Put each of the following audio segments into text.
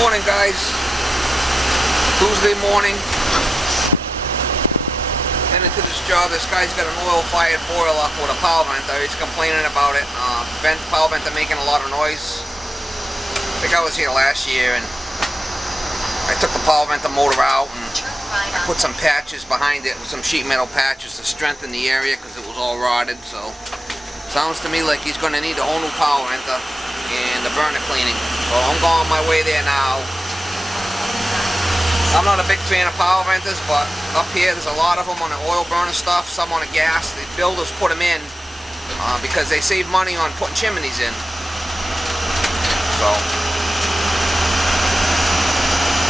Morning, guys. Tuesday morning. Heading to this job. This guy's got an oil-fired boiler with a power venter. He's complaining about it. Power venter making a lot of noise. I think I was here last year, and I took the power venter motor out and I put some patches behind it with some sheet metal patches to strengthen the area because it was all rotted. So sounds to me like he's going to need a whole new power venter and the burner cleaning. So I'm going my way there now. I'm not a big fan of power venters, but up here there's a lot of them on the oil burner stuff, some on the gas. The builders put them in because they save money on putting chimneys in. So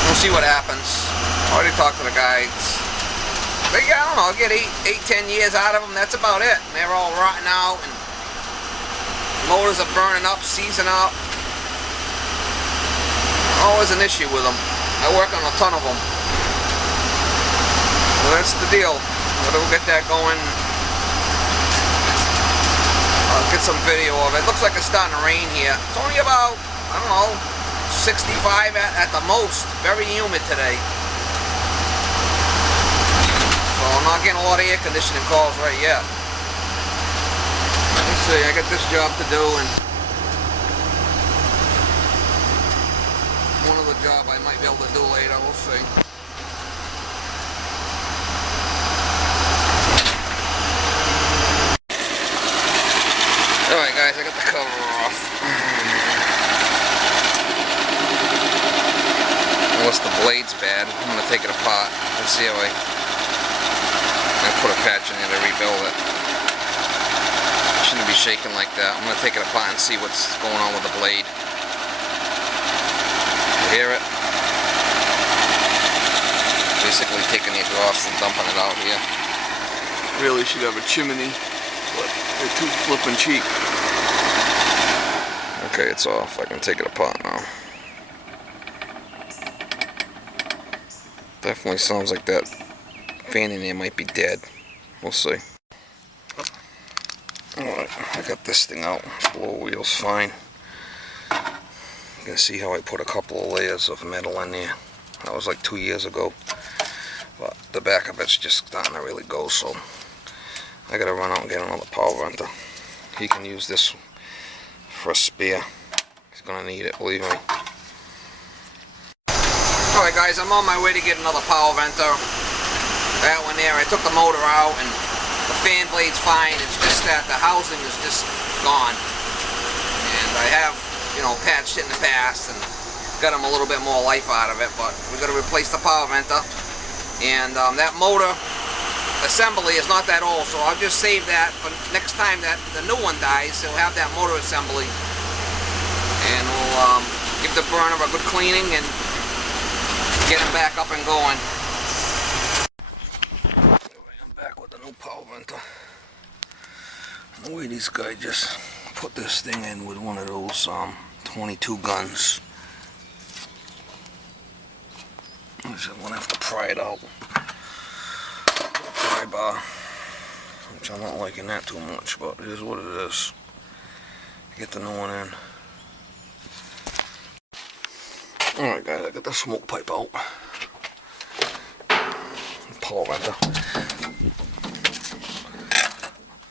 we'll see what happens. I already talked to the guys. I don't know, I'll get 8-10 years out of them. That's about it. And they're all rotten out and motors are burning up, seizing up. Always an issue with them. I work on a ton of them. So that's the deal. We'll get that going. I'll get some video of it. Looks like it's starting to rain here. It's only about, I don't know, 65 at the most. Very humid today. So I'm not getting a lot of air conditioning calls right yet. Let's see, I got this job to do, and one other job I might be able to do later, we'll see. Alright guys, I got the cover off. Unless the blade's bad, I'm going to take it apart. Let's see how I put a patch in there to rebuild it. It shouldn't be shaking like that. I'm going to take it apart and see what's going on with the blade. Hear it? Basically taking the exhaust and dumping it out here. Really should have a chimney, but they're too flippin' cheap. Okay, it's off. I can take it apart now. Definitely sounds like that fan in there might be dead. We'll see. Alright, I got this thing out. Blow wheel's fine. You can see how I put a couple of layers of metal in there. That was like 2 years ago. But the back of it's just starting to really go, so I gotta run out and get another power venter. He can use this for a spare. He's gonna need it, believe me. Alright guys, I'm on my way to get another power venter. That one there, I took the motor out and the fan blade's fine. It's just that the housing is just gone. And I have, you know, patched it in the past and got them a little bit more life out of it, but we're going to replace the power venter. And that motor assembly is not that old, so I'll just save that for next time that the new one dies. It'll have that motor assembly, and we'll give the burner a good cleaning and get him back up and going. I'm back with the new power venter. The way these guys just put this thing in with one of those 22 guns. I'm gonna have to pry it out. Pry bar, which I'm not liking that too much, but it is what it is. Get the new one in. Alright guys, I got the smoke pipe out. Power venter.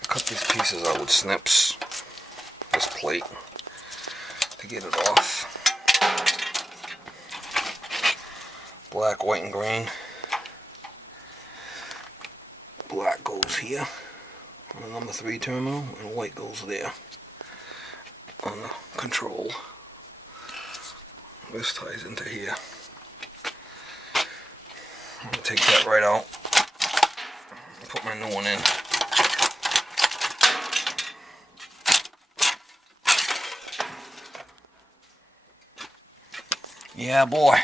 Cut these pieces out with snips. This plate to get it off. Black, white, and green. Black goes here on the number 3 terminal, and white goes there on the control. This ties into here. I'm going to take that right out and put my new one in. Yeah, boy.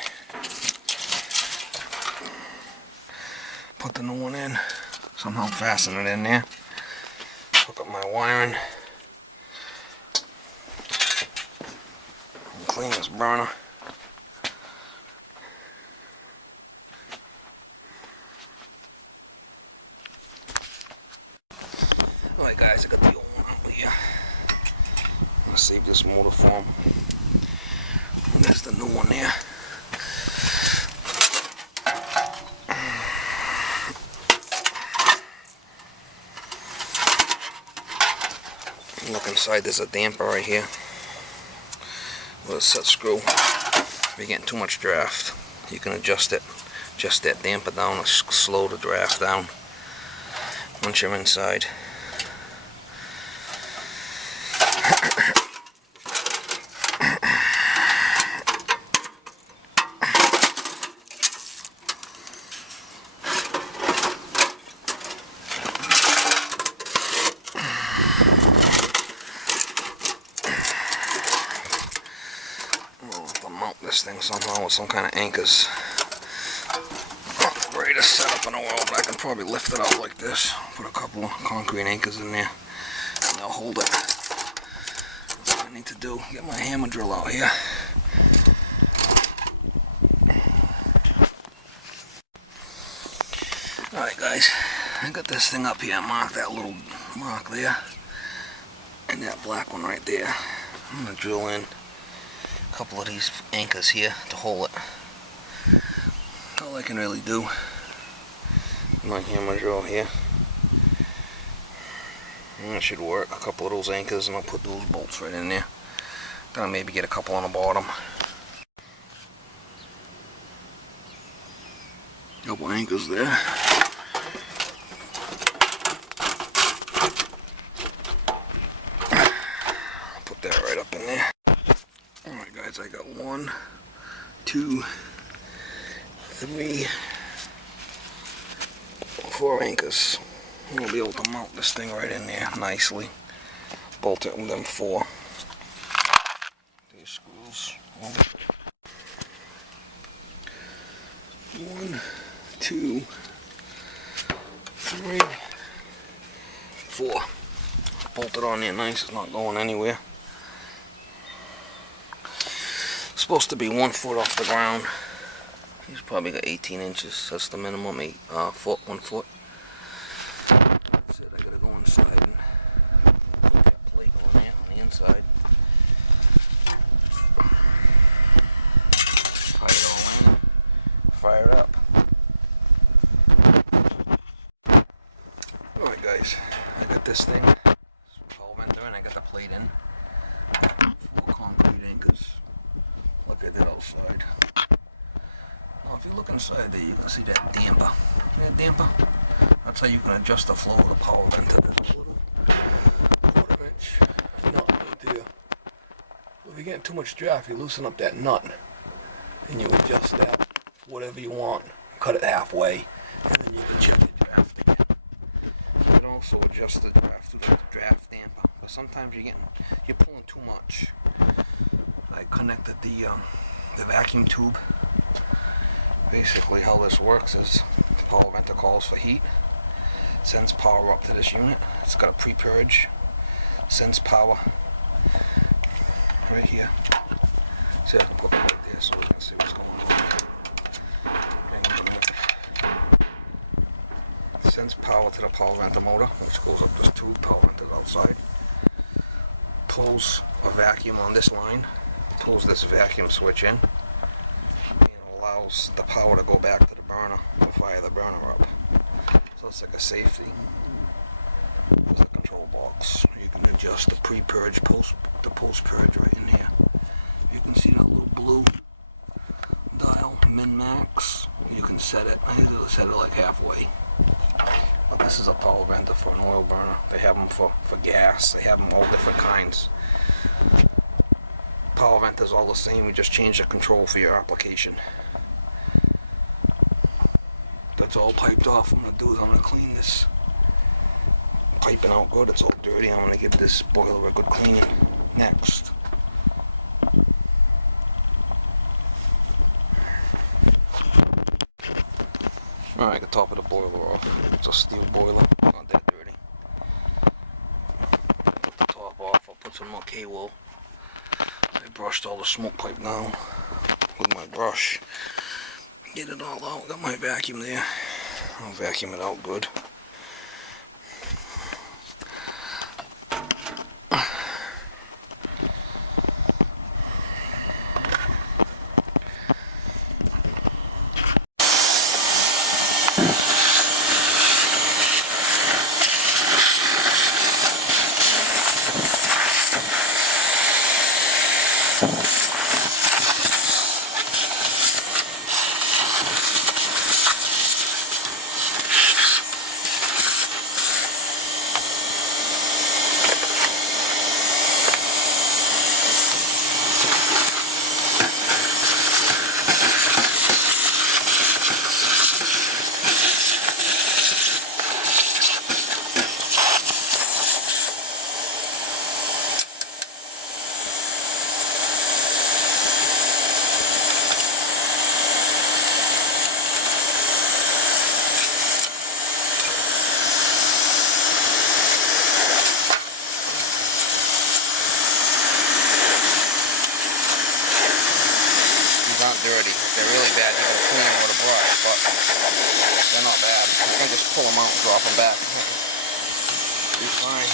Put the new one in. Somehow fasten it in there. Hook up my wiring. And clean this burner. Alright guys, I got the old one out here. I'm gonna save this motor for him. And there's the new one there. inside there's a damper right here with a set screw. If you're getting too much draft, you can adjust that damper down or slow the draft down once you're inside. Mount this thing somehow with some kind of anchors. Not the greatest setup in the world, but I can probably lift it up like this. Put a couple of concrete anchors in there and they'll hold it. That's what I need to do. Get my hammer drill out here. Alright guys, I got this thing up here. Mark that little mark there and that black one right there. I'm going to drill in a couple of these anchors here to hold it. All I can really do. My hammer drill here. And that should work. A couple of those anchors and I'll put those bolts right in there. Then I'll maybe get a couple on the bottom. Couple anchors there. Put that right up in there. Alright guys, I got 1, 2, 3, 4 anchors. We'll be able to mount this thing right in there nicely. Bolt it with them 4. These screws. 1, 2, 3, 4. Bolt it on there nice, it's not going anywhere. Supposed to be 1 foot off the ground. He's probably got 18 inches. That's the minimum. 1 foot. That's it. I gotta go inside and put that plate on there on the inside. Tie it all in. Fire it up. Alright guys, I got this thing. Power venter and I got the plate in. 4 concrete anchors. Like I did outside. Now if you look inside there, you can see that damper. See that damper? That's how you can adjust the flow of the power venter. There's a little 1/4" nut right there. So if you're getting too much draft, you loosen up that nut and you adjust that for whatever you want. Cut it halfway and then you can check the draft again. You can also adjust the draft to the draft damper. But sometimes you're pulling too much. I connected the vacuum tube. Basically how this works is the power venter calls for heat, sends power up to this unit. It's got a pre-purge, sends power right here. See, I can put it right there so we can see what's going on. Hang on a minute. Sends power to the power venter motor, which goes up this tube. Power venter's outside. Pulls a vacuum on this line. Pulls this vacuum switch in and allows the power to go back to the burner to fire the burner up. So it's like a safety. There's a control box. You can adjust the pre-purge, the post-purge right in here. You can see that little blue dial, min-max. You can set it. I usually set it like halfway. But this is a power venter for an oil burner. They have them for gas. They have them all different kinds. Power venter's all the same, we just change the control for your application. That's all piped off. What I'm going to do is I'm going to clean this piping out good. It's all dirty. I'm going to give this boiler a good cleaning next. Alright, the top of the boiler off. It's a steel boiler, not that dirty. Put the top off, I'll put some more K-wool. I brushed all the smoke pipe down with my brush. Get it all out. Got my vacuum there. I'll vacuum it out good. aren't dirty. If they're really bad, you can clean them with a brush, but they're not bad. You can just pull them out and drop them back. Be fine.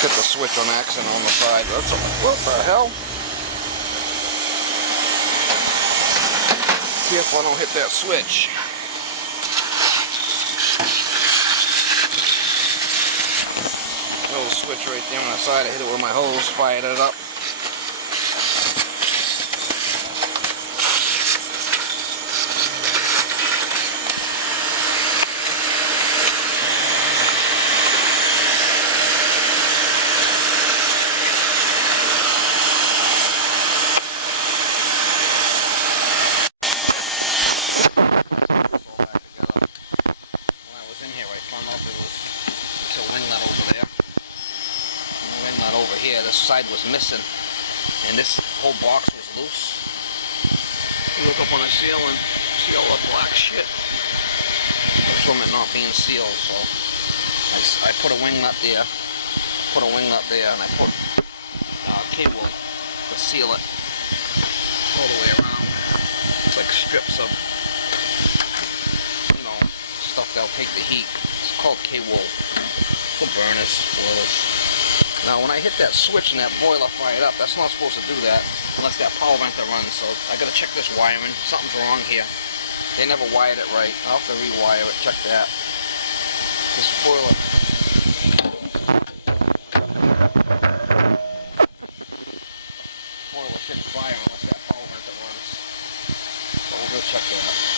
Hit the switch on accident on the side. That's what the hell? Careful I don't hit that switch. Little switch right there on the side. I hit it with my hose, fired it up. Here, this side was missing, and this whole box was loose. You look up on the ceiling, see all that black shit. That's from it not being sealed. So I put a wing nut there, and I put cable to seal it all the way around. It's like strips of, you know, stuff that'll take the heat. It's called K-wool for burners, boilers. Now when I hit that switch and that boiler fired up, that's not supposed to do that unless that power venter runs. So I gotta check this wiring. Something's wrong here. They never wired it right. I'll have to rewire it. Check that. This boiler. Boiler shouldn't fire unless that power venter runs. So we'll go check that.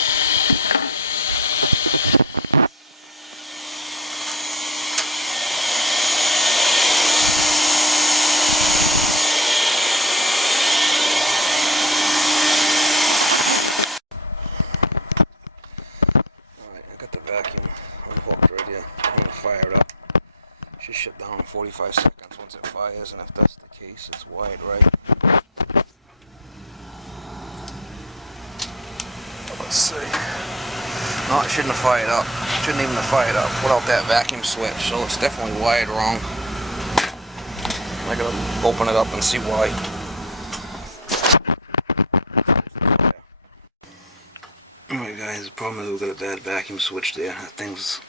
Vacuum unhooked right here. I'm going to fire it up. Should shut down in 45 seconds once it fires, and if that's the case, it's wired right. Let's see. No, it shouldn't have fired up. Shouldn't even have fired up without that vacuum switch, so it's definitely wired wrong. I gotta open it up and see why. Alright guys, the problem is we've got a bad vacuum switch there. That thing's...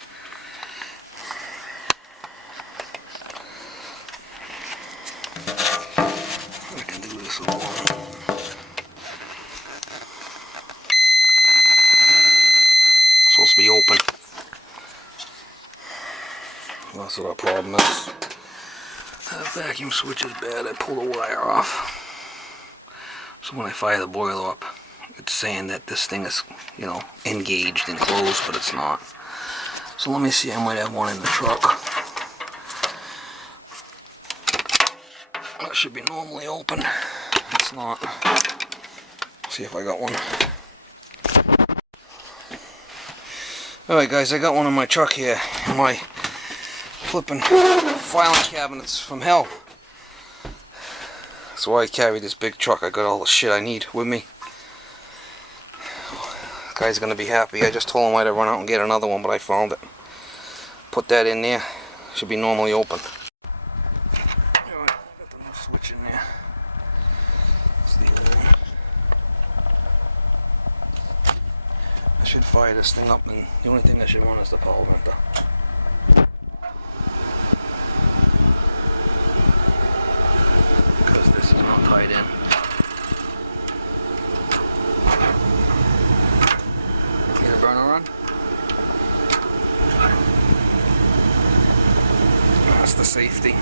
I can do this all alone. Supposed to be open. That's what our problem is. That vacuum switch is bad. I pull the wire off. So when I fire the boiler up, it's saying that this thing is, you know, engaged and closed, but it's not. So let me see, I might have one in the truck. That should be normally open. It's not. See if I got one. Alright guys, I got one in my truck here. My flipping filing cabinets from hell. That's why I carry this big truck. I got all the shit I need with me. Guy's gonna be happy. I just told him I'd run out and get another one, but I found it. Put that in there. Should be normally open. Anyway, I got the new switch in there. It's the other one. I should fire this thing up, and the only thing I should run is the power venter. Because this is not tied in. Burner on. That's the safety.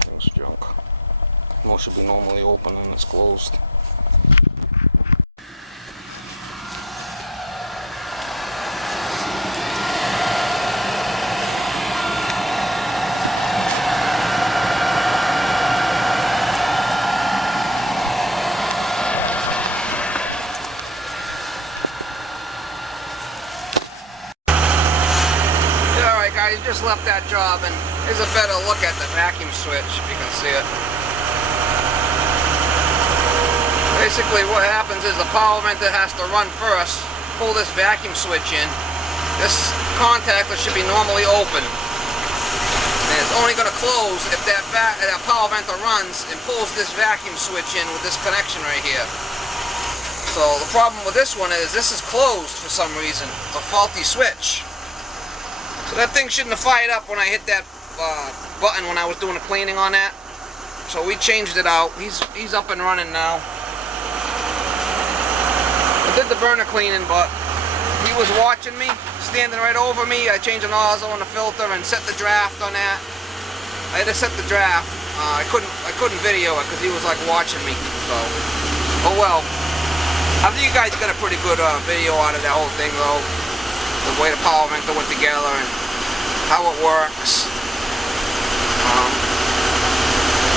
Thing's junk. Most should be normally open and it's closed. Guys, just left that job, and here's a better look at the vacuum switch, if you can see it. There Basically what happens is the power venter has to run first, pull this vacuum switch in. This contactor should be normally open. And it's only going to close if that power venter runs and pulls this vacuum switch in with this connection right here. So the problem with this one is this is closed for some reason. It's a faulty switch. So that thing shouldn't have fired up when I hit that button when I was doing the cleaning on that. So we changed it out. He's up and running now. I did the burner cleaning, but he was watching me, standing right over me. I changed the nozzle and the filter and set the draft on that. I had to set the draft. I couldn't video it because he was like watching me. So, oh well. I think you guys got a pretty good video out of that whole thing, though. The way the power venter went together and how it works.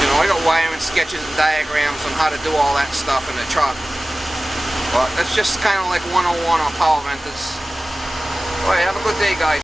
You know, I got wiring sketches and diagrams on how to do all that stuff in the truck. But that's just kind of like 101 on power venters. Alright, have a good day, guys.